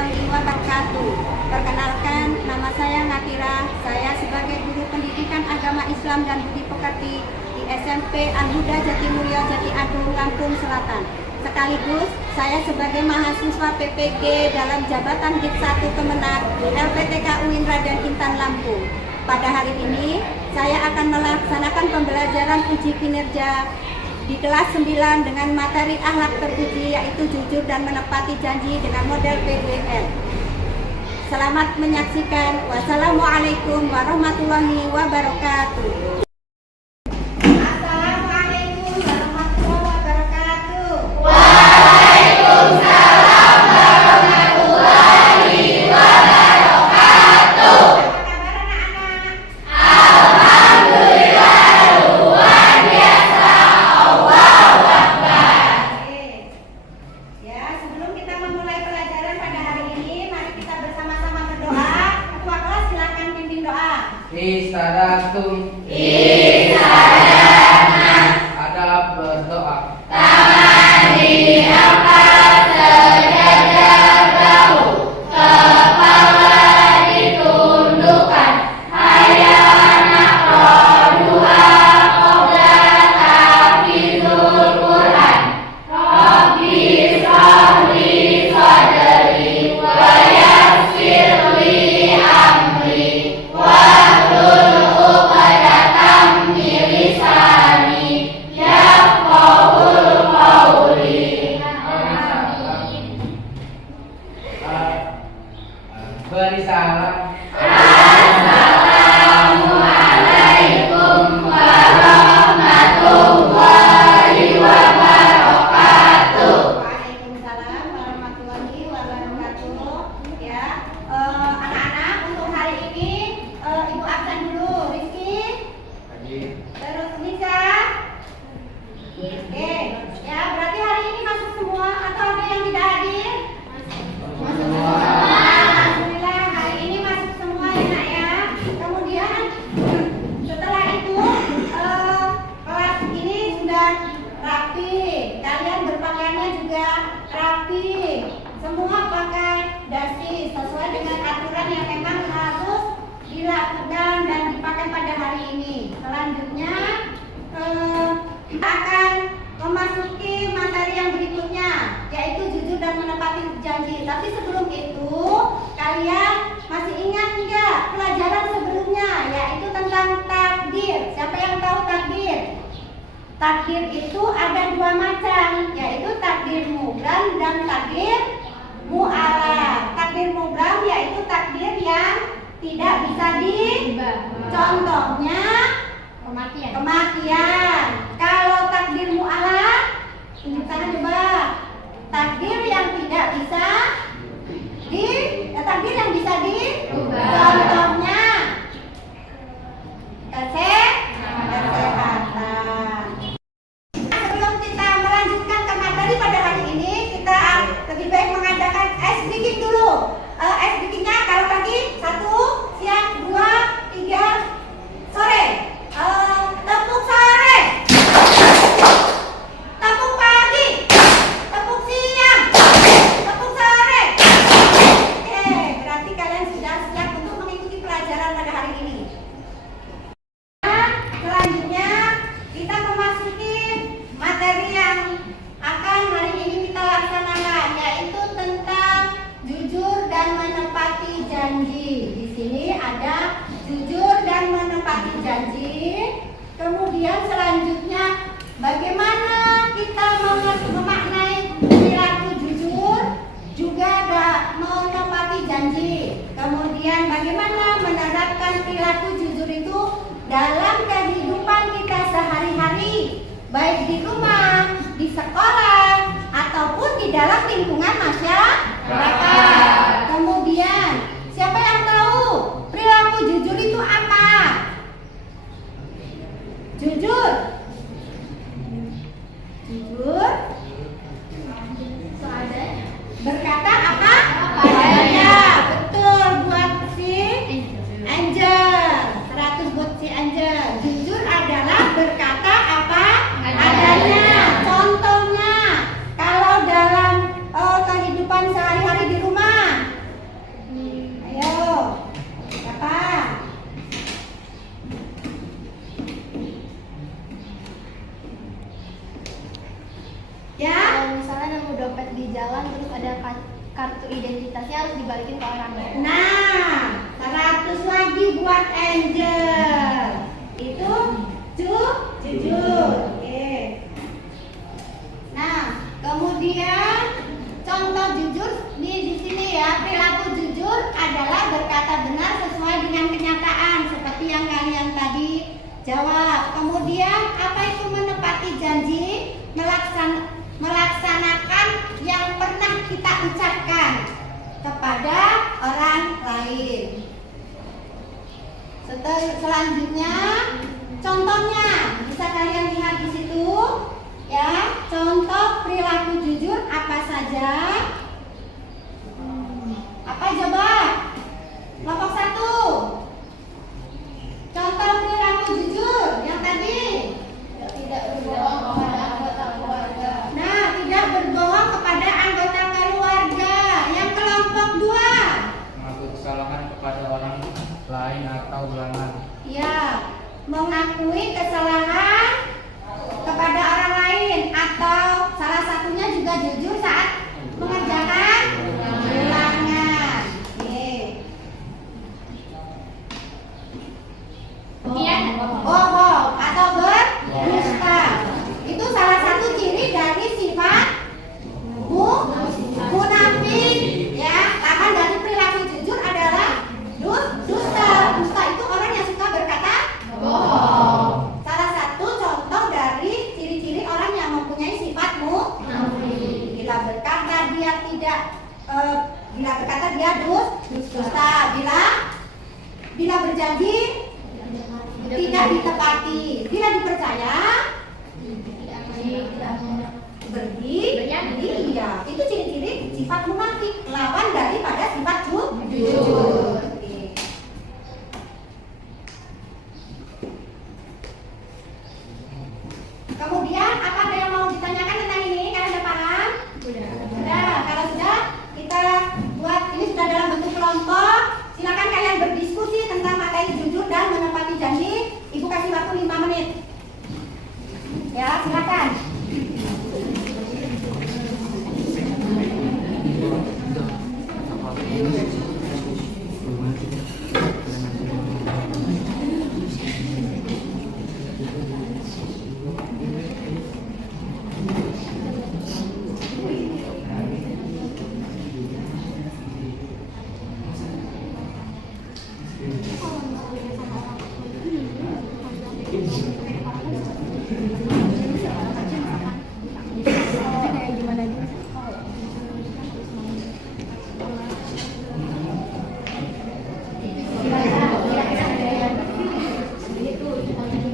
warahmatullahi wabarakatuh. Perkenalkan, nama saya Nakira. Saya sebagai guru pendidikan agama Islam dan budi pekerti di SMP Al-Huda Jatimulyo Jati Agung, Lampung Selatan. Sekaligus saya sebagai mahasiswa PPG dalam jabatan Dit 1 Kemenag LPTK UIN Raden Intan Lampung. Pada hari ini saya akan melaksanakan pembelajaran uji kinerja di kelas 9 dengan materi akhlak terpuji, yaitu jujur dan menepati janji dengan model PDL. Selamat menyaksikan. Wassalamualaikum warahmatullahi wabarakatuh. Assalamualaikum warahmatullahi wabarakatuh. Waalaikumsalam warahmatullahi wabarakatuh. Apa kabar anak-anak? Alhamdulillah luar biasa. Allahu Akbar. Ya, sebelum kita memulai pelajaran pada hari ini, mari kita bersama-sama berdoa. Ketua kelas silakan pimpin doa. Istadatum Istadana adab berdoa. tangan diangkat sejajar bahu, kepala ditundukkan. Hayana qaduha qabla tahfizul Quran. Rabbi shrahli sadri wa yassir li amri wahlul 'uqdatam min lisani yafqahul qawli. Beri salam. Assalamualaikum warahmatullahi wabarakatuh. Waalaikumsalam warahmatullahi wabarakatuh. Ya, anak-anak, untuk hari ini ibu absen dulu. Rizky, terus Nisa. Oke, ya berarti hari ini masuk semua atau ada yang tidak hadir? Alhamdulillah, hari ini masuk semua ya nak ya. Kemudian setelah itu kelas ini sudah rapi. Kalian berpakaiannya juga rapi. Semua pakai dasi sesuai dengan aturan yang memang harus dilakukan dan dipakai pada hari ini. Selanjutnya akan memasuki materi yang berikutnya, yaitu jujur dan menepati janji. Tapi sebelum itu, kalian masih ingat tidak pelajaran sebelumnya, yaitu tentang takdir. Siapa yang tahu takdir? Takdir itu ada dua macam, yaitu takdir mubram dan takdir mu'alaf. Takdir mubram yaitu takdir yang tidak bisa diubah. Contohnya kematian. Kalau takdir mu'alaf, tunjuk tangan coba. Takdir yang tidak bisa takdir yang bisa diubah. Contohnya kesehatan. Sebelum kita melanjutkan ke materi pada hari ini, kita lebih baik mengadakan ice breaking dulu. Ice breakingnya kalau pagi 1, siang 2, 3, sore. Tepuk sore, tepuk pagi, tepuk siang, tepuk sore. Oke, berarti kalian sudah siap untuk mengikuti pelajaran pada hari ini. Selanjutnya kita memasuki materi yang akan hari ini kita laksanakan, yaitu tentang jujur dan menepati janji. Di sini ada jujur dan menepati janji. Kemudian selanjutnya bagaimana kita memaknai perilaku jujur juga menepati janji. Kemudian bagaimana menerapkan perilaku jujur itu dalam kehidupan kita sehari-hari, baik di rumah, di sekolah, ataupun di dalam lingkungan masyarakat. Kemudian, siapa yang tahu perilaku jujur itu apa? Jujur. Jujur. Berkata apa? Adanya. Betul, buat si Angel. 100 buat si Angel. Jujur adalah berkata apa adanya. Contohnya, kalau dalam kehidupan sehari kartu identitasnya harus dibalikin ke orangnya. Nah, 100 lagi buat Angel. Itu jujur. Oke. Nah, kemudian contoh jujur di sini ya. Perilaku jujur adalah berkata benar sesuai dengan kenyataan seperti yang kalian tadi jawab. Kemudian apa itu menepati janji? Melaksanakan yang pernah kita ucapkan kepada orang lain. Selanjutnya, contohnya bisa kalian lihat di situ, ya. Contoh perilaku jujur apa saja? Apa coba? Kelompok 1. Contoh perilaku jujur yang tadi. Tidak berbohong kepada anggota keluarga. Nah, tidak berbohong kepada anggota keluarga. Yang kelompok 2. Mengaku kesalahan kepada orang lain atau ulangan. Ya, mengakui kesalahan kepada orang lain atau salah satunya juga jujur saat mengerjakan ulangan. Oke. Bohong atau berdusta. Itu salah satu ciri dari sifat munafik. Ya, karena dari perilaku jujur adalah dusta. Dusta itu orang yang suka berkata bohong. Salah satu contoh dari ciri-ciri orang yang mempunyai sifat munafik. Bila berkata dia dusta. Bila berjanji tidak ditepati. Bila dipercaya berjanji. Iya, itu ciri-ciri sifat munafik, lawan daripada sifat jujur. Oke. Kemudian apa ada yang mau ditanyakan tentang ini? Kalian udah paham? Sudah. Kalau sudah, kita buat ini sudah dalam bentuk kelompok. Silakan kalian berdiskusi tentang materi jujur dan menepati janji. Ibu kasih waktu 5 menit. Ya, silakan.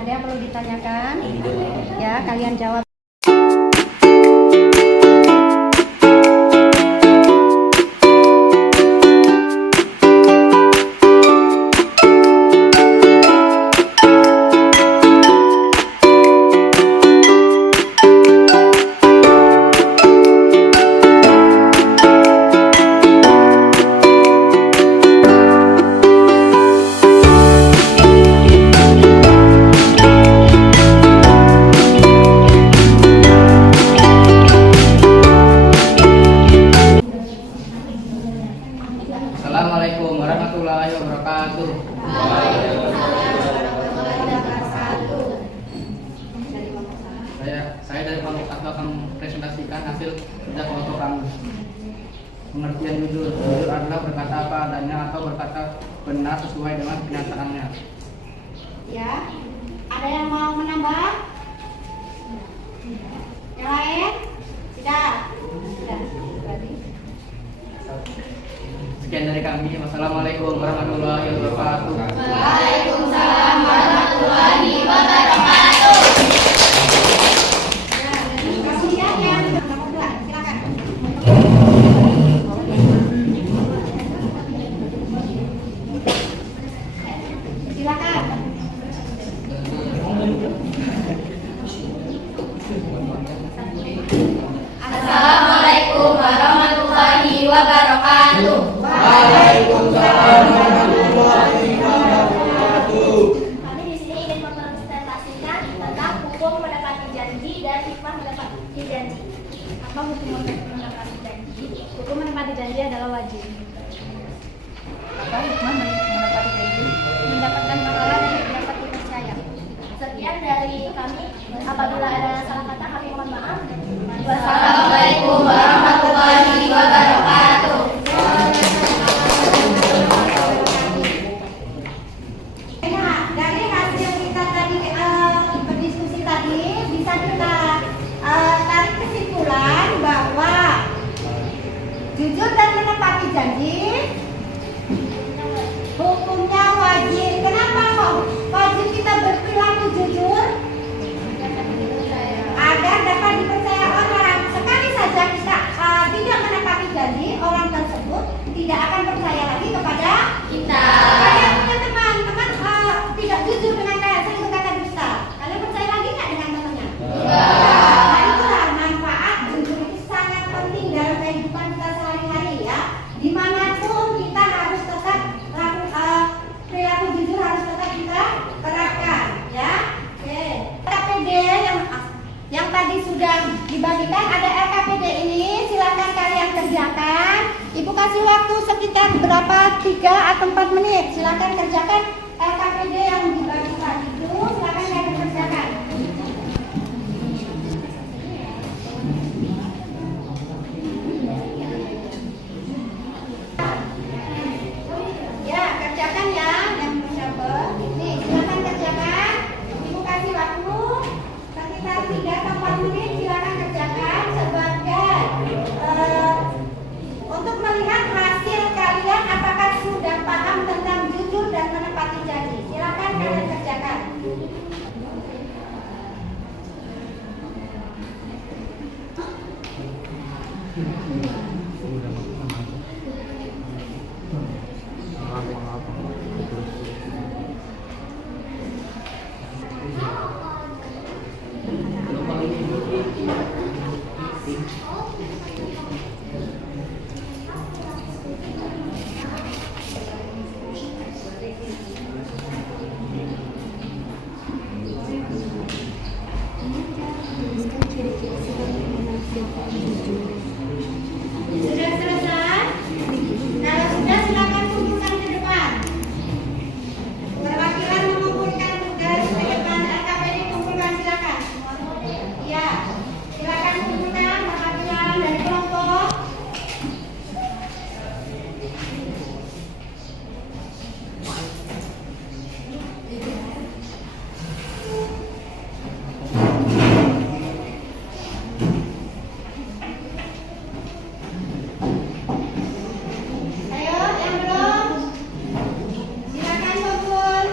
Ada yang perlu ditanyakan? Ya, kalian jawab. Assalamualaikum warahmatullahi wabarakatuh. Saya dari kelompok 1 akan presentasikan hasil kerja kelompok kami. Pengertian jujur. Jujur adalah berkata apa adanya atau berkata benar sesuai dengan kenyataannya. Ya, ada yang mau menambah? Yang lain? Sudah. Berarti. Sekian dari kami. Wassalamualaikum warahmatullahi wabarakatuh. Waalaikumsalam warahmatullahi wabarakatuh. Kemudian yang kedua, silakan. Silakan. Assalamualaikum warahmatullahi wabarakatuh. Waalaikumsalam. Kami di sini ingin mempresentasikan tentang hukum menepati janji dan hikmah menepati janji. Apa hukum menepati janji? Hukum menepati janji adalah wajib. Apa hikmah menepati janji? Mendapatkan pahala dan dapat dipercaya. Sekian dari kami. Apabila ada salah kata, kami mohon maaf. Wassalamualaikum warahmatullahi wabarakatuh. Nah, dari hasil kita tadi berdiskusi tadi bisa kita tarik kesimpulan bahwa jujur dan menepati janji hukumnya wajib. Kenapa kok wajib kita berperilaku jujur? Agar dapat dipercaya orang. Sekali saja kita tidak menepati janji, orang tersebut tidak akan percaya lagi kepada Kita. Kalian punya teman tidak jujur dengan kalian, sering berkata dusta. Kalian percaya lagi nggak dengan temannya? Nah, itulah manfaat jujur itu sangat penting dalam kehidupan kita sehari-hari ya. Dimanapun kita harus tetap perilaku jujur harus tetap kita terapkan ya. Oke. LKPD yang tadi sudah dibagikan ada LKPD ini, silakan kalian kerjakan. Ibu kasih waktu sekitar berapa 3 atau 4 menit. Silakan kerjakan LKPD yang dibagi tadi itu. Silakan kalian kerjakan. Ya, kerjakan ya yang bersabar. Nih, silakan kerjakan. Ibu kasih waktu sekitar 3 atau 4 menit. Silakan kerjakan sebagai untuk melihat hasil kalian apakah sudah paham tentang jujur dan menepati janji. Silakan kalian kerjakan. Sudah selesai? Kalau sudah silakan kumpulkan ke depan. Perwakilan mengumpulkan tugas ke depan LKPD, kumpulkan silakan. Ya, silakan kumpulkan perwakilan dari kelompok. Ayo, yang belum, silakan kumpul.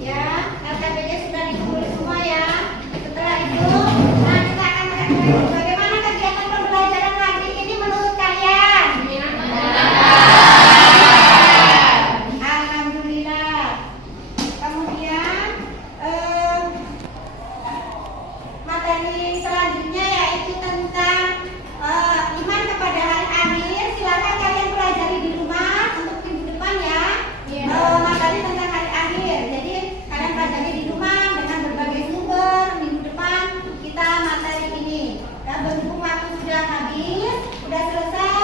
Ya, LKPD sudah dikumpul semua ya. Setelah itu, kita akan melihat bagaimana kegiatan pembelajaran hari ini menurut kalian. Alhamdulillah. Kemudian materi selanjutnya yaitu tentang iman kepada hari akhir. Silakan kalian pelajari di rumah untuk minggu depan ya. Materi tentang hari akhir. Jadi kalian pelajari di rumah dengan berbagai sumber. Minggu depan kita materi ini. Dan berhubung waktu sudah habis, sudah selesai.